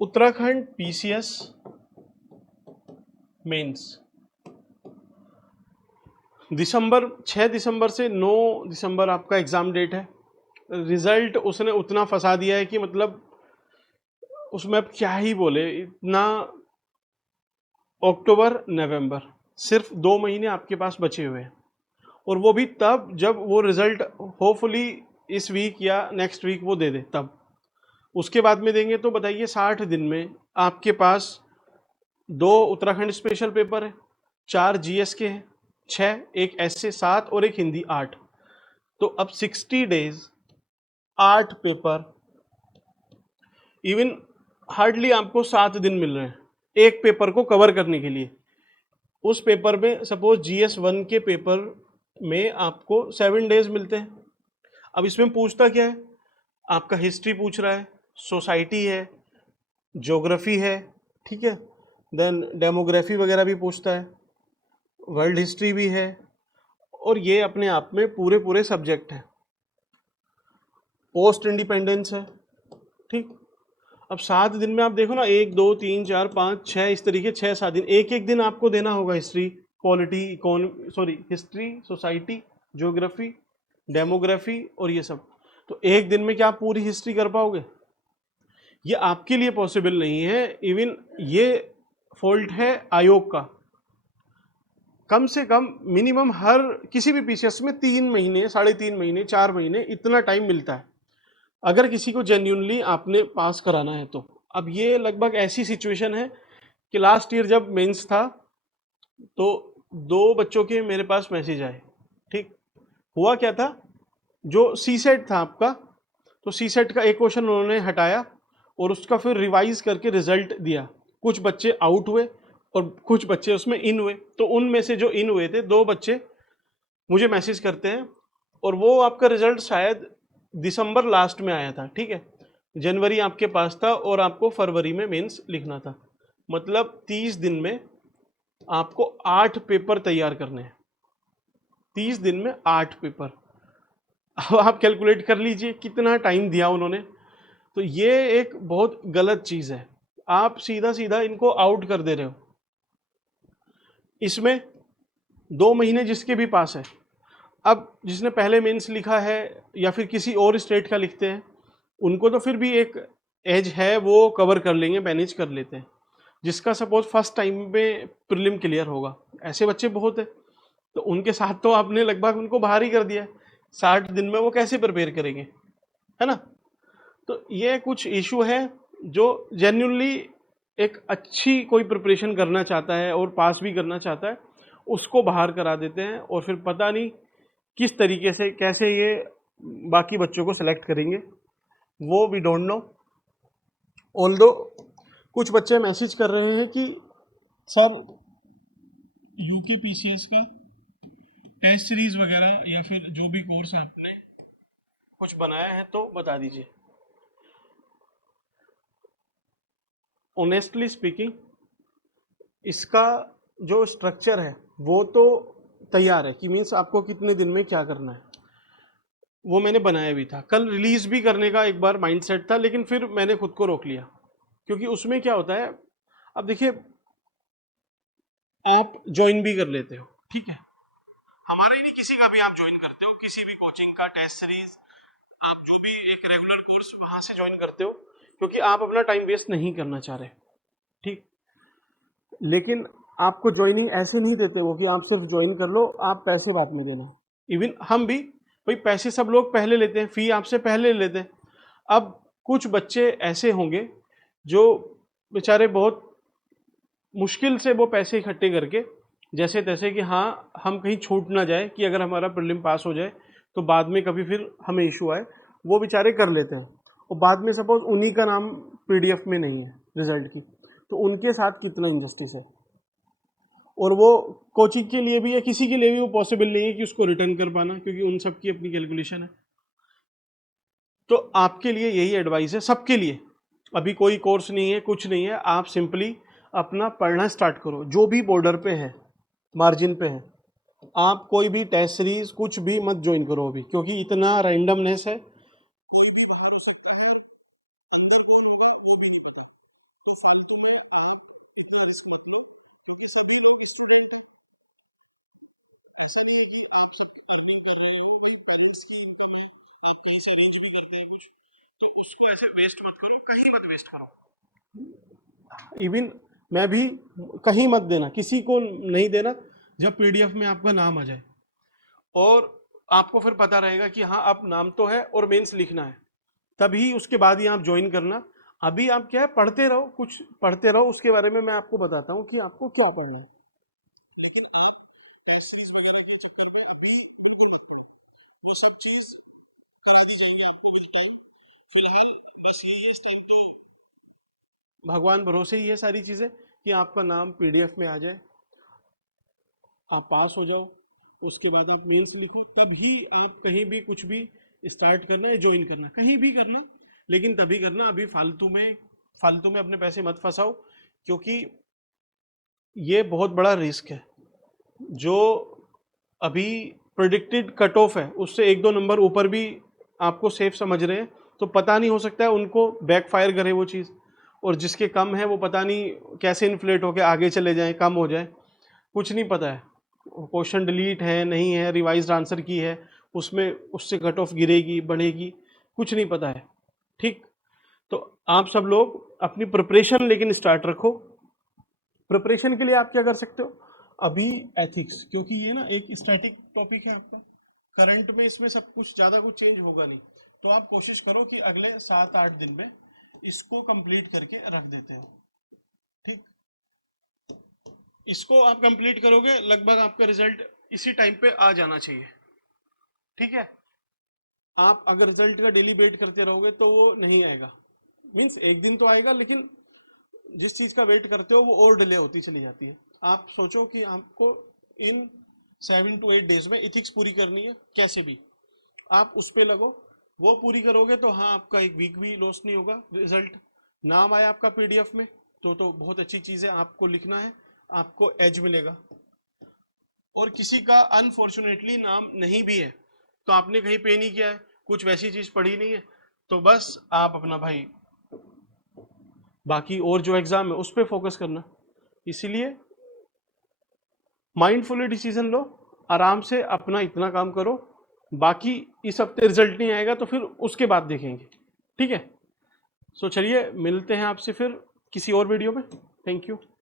Uttarakhand PCS mains, 6 दिसंबर से 9 दिसंबर आपका exam date है। रिज़ल्ट उसने उतना फंसा दिया है कि मतलब उसमें अब क्या ही बोले। इतना अक्टूबर नवंबर सिर्फ 2 महीने आपके पास बचे हुए हैं, और वो भी तब जब वो रिज़ल्ट होपफुली इस वीक या नेक्स्ट वीक वो दे दे, तब उसके बाद में देंगे। तो बताइए 60 दिन में आपके पास 2 उत्तराखंड स्पेशल पेपर है, 4 जीएस के हैं, 6, एक ऐसे 7 और एक हिंदी 8। तो अब 60 डेज 8 पेपर, इवन हार्डली आपको 7 दिन मिल रहे हैं एक पेपर को कवर करने के लिए। उस पेपर में सपोज GS1 के पेपर में आपको 7 डेज मिलते हैं। अब इसमें पूछता क्या है, आपका हिस्ट्री पूछ रहा है, सोसाइटी है, ज्योग्राफी है, ठीक है, देन डेमोग्राफी वगैरह भी पूछता है, वर्ल्ड हिस्ट्री भी है, और ये अपने आप में पूरे पूरे सब्जेक्ट है। पोस्ट इंडिपेंडेंस है, ठीक। अब 7 दिन में आप देखो ना, 1 2 3 4 5 6 इस तरीके 6 7 दिन, एक एक दिन आपको देना होगा history, polity, history, society, geography, demography और ये सब। तो एक दिन में क्या आप पूरी हिस्ट्री कर पाओगे? ये आपके लिए पॉसिबल नहीं है। इवन ये फॉल्ट है आयोग का। कम से कम मिनिमम हर किसी भी पीसीएस में 3 महीने, 3.5 महीने, 4 महीने इतना टाइम मिलता है अगर किसी को जेन्युइनली आपने पास कराना है तो। अब ये लगभग ऐसी सिचुएशन है कि लास्ट ईयर जब मेंस था तो 2 बच्चों के मेरे पास मैसेज आए, ठीक। हुआ क्या था, जो सी सेट था आपका, तो सी सेट का एक क्वेश्चन उन्होंने हटाया और उसका फिर रिवाइज करके रिजल्ट दिया। कुछ बच्चे आउट हुए और कुछ बच्चे उसमें इन हुए। तो उनमें से जो इन हुए थे 2 बच्चे मुझे मैसेज करते हैं, और वो आपका रिजल्ट शायद दिसंबर लास्ट में आया था, ठीक है, जनवरी आपके पास था और आपको फरवरी में मेंस लिखना था। मतलब 30 दिन में आपको 8 पेपर तैयार करने हैं। 30 दिन में 8 पेपर। अब आप कैलकुलेट कर लीजिए कितना टाइम दिया उन्होंने। तो ये एक बहुत गलत चीज़ है, आप सीधा सीधा इनको आउट कर दे रहे हो। इसमें 2 महीने जिसके भी पास है, अब जिसने पहले मेंस लिखा है या फिर किसी और स्टेट का लिखते हैं, उनको तो फिर भी एक एज है, वो कवर कर लेंगे, मैनेज कर लेते हैं। जिसका सपोज फर्स्ट टाइम में प्रीलिम क्लियर होगा, ऐसे बच्चे बहुत है, तो उनके साथ तो आपने लगभग उनको बाहर ही कर दिया है। 60 दिन में वो कैसे प्रिपेयर करेंगे, है ना। तो ये कुछ इशू है जो जेन्युइनली एक अच्छी कोई प्रिपरेशन करना चाहता है और पास भी करना चाहता है, उसको बाहर करा देते हैं, और फिर पता नहीं किस तरीके से कैसे ये बाकी बच्चों को सेलेक्ट करेंगे, वो वी डोंट नो। ऑल्दो कुछ बच्चे मैसेज कर रहे हैं कि सर यूके पीसीएस का टेस्ट सीरीज वगैरह या फिर जो भी कोर्स आपने कुछ बनाया है तो बता दीजिए। ऑनेस्टली स्पीकिंग, इसका जो स्ट्रक्चर है वो तो तैयार है कि मीन्स आपको कितने दिन में क्या करना है, वो मैंने बनाया भी था। कल रिलीज भी करने का एक बार माइंडसेट था, लेकिन फिर मैंने खुद को रोक लिया, क्योंकि उसमें क्या होता है, अब देखिए आप ज्वाइन भी कर लेते हो, ठीक है, हमारा ही नहीं किसी का भी आप ज्वाइन करते हो, किसी भी कोचिंग का टेस्ट सीरीज, आप जो भी एक रेगुलर कोर्स वहाँ से ज्वाइन करते हो, क्योंकि आप अपना टाइम वेस्ट नहीं करना चाह रहे, ठीक। लेकिन आपको ज्वाइनिंग ऐसे नहीं देते वो कि आप सिर्फ ज्वाइन कर लो, आप पैसे बाद में देना। इवन हम भी भाई पैसे सब लोग पहले लेते हैं, फ़ी आपसे पहले लेते हैं। अब कुछ बच्चे ऐसे होंगे जो बेचारे बहुत मुश्किल से वो पैसे इकट्ठे करके जैसे तैसे कि हाँ हम कहीं छूट ना जाए, कि अगर हमारा प्रीलिम पास हो जाए तो बाद में कभी फिर हमें इशू आए, वो बेचारे कर लेते हैं। और बाद में सपोज उन्हीं का नाम पीडीएफ में नहीं है रिजल्ट की, तो उनके साथ कितना इनजस्टिस है। और वो कोचिंग के लिए भी या किसी के लिए भी वो पॉसिबल नहीं है कि उसको रिटर्न कर पाना, क्योंकि उन सब की अपनी कैलकुलेशन है। तो आपके लिए यही एडवाइस है, सबके लिए। अभी कोई कोर्स नहीं है, कुछ नहीं है, आप सिंपली अपना पढ़ना स्टार्ट करो। जो भी बॉर्डर पे है, मार्जिन पे है, आप कोई भी टेस्ट सीरीज कुछ भी मत ज्वाइन करो अभी, क्योंकि इतना रैंडमनेस है, कोई भी बाहर हो सकता है और अंदर कौन होगा वो भी नहीं पता। तो फालतू में आप इतना रिस्क मत लो, क्योंकि सभी लोग स्टूडेंट हैं। ऐसा नहीं है कि आप सब अर्निंग कर रहे हो, वही पेरेंट्स की इनकम है, आप कहीं से अरेंज भी करते हैं कुछ, तो उसको ऐसे वेस्ट मत करो, कहीं मत वेस्ट करो। इवन मैं भी, कहीं मत देना, किसी को नहीं देना जब पीडीएफ में आपका नाम आ जाए, और आपको फिर पता रहेगा कि हाँ अब नाम तो है और मेंस लिखना है, तभी उसके बाद ही आप ज्वाइन करना। अभी आप क्या है, पढ़ते रहो, कुछ पढ़ते रहो, उसके बारे में मैं आपको बताता हूँ कि आपको क्या पढ़ना है। लेकिन आप टेस्ट सीरीज वगैरह के चक्कर में अभी बिल्कुल मत पढ़ो, वो सब चीज़ करा दी जाएंगी आपको विद टाइम। फिलहाल बस यही है, इस टाइम तो भगवान भरोसे ही है सारी चीज़ें, कि आपका नाम पीडीएफ में आ जाए, आप पास हो जाओ, उसके बाद आप मेंस लिखो, तब ही आप कहीं भी कुछ भी स्टार्ट करना है, ज्वाइन करना, कहीं भी करना, लेकिन तभी करना। अभी फालतू में अपने पैसे मत फंसाओ, क्योंकि ये बहुत बड़ा रिस्क है। जो अभी प्रेडिक्टेड कट ऑफ है उससे 1-2 नंबर ऊपर भी आपको सेफ समझ रहे हैं, तो पता नहीं, हो सकता है उनको बैकफायर करे वो चीज़, और जिसके कम है वो पता नहीं कैसे इन्फ्लेट होकर आगे चले जाएं, कम हो जाए, कुछ नहीं पता है। क्वेश्चन डिलीट है, नहीं है, रिवाइज्ड आंसर की है, उसमें उससे कट ऑफ गिरेगी, बढ़ेगी, कुछ नहीं पता है। ठीक, तो आप सब लोग अपनी प्रिपरेशन लेकिन स्टार्ट रखो। प्रिपरेशन के लिए आप क्या कर सकते हो, अभी एथिक्स, क्योंकि ये ना एक स्टैटिक टॉपिक है आपका, करंट में इसमें सब कुछ ज़्यादा कुछ चेंज होगा नहीं, तो आप कोशिश करो कि अगले 7-8 दिन में इसको कंप्लीट करके रख देते हो। ठीक, इसको आप कंप्लीट करोगे, लगभग आपका रिजल्ट इसी टाइम पे आ जाना चाहिए। ठीक है, आप अगर रिजल्ट का डेली वेट करते रहोगे तो वो नहीं आएगा, मीन्स एक दिन तो आएगा, लेकिन जिस चीज़ का वेट करते हो वो और डिले होती चली जाती है। आप सोचो कि आपको इन 7-8 डेज में इथिक्स पूरी करनी है, कैसे भी आप उस पर लगो, वो पूरी करोगे तो हाँ आपका एक वीक भी लॉस नहीं होगा। रिजल्ट नाम आया आपका पीडीएफ में तो बहुत अच्छी चीज़ है, आपको लिखना है, आपको एज मिलेगा। और किसी का अनफॉर्चुनेटली नाम नहीं भी है, तो आपने कहीं पे नहीं किया है, कुछ वैसी चीज़ पढ़ी नहीं है, तो बस आप अपना भाई बाकी और जो एग्ज़ाम है उस पर फोकस करना। इसीलिए माइंडफुली डिसीजन लो, आराम से अपना इतना काम करो, बाकी इस हफ्ते रिजल्ट नहीं आएगा तो फिर उसके बाद देखेंगे। ठीक है, सो चलिए मिलते हैं आपसे फिर किसी और वीडियो में। Thank you.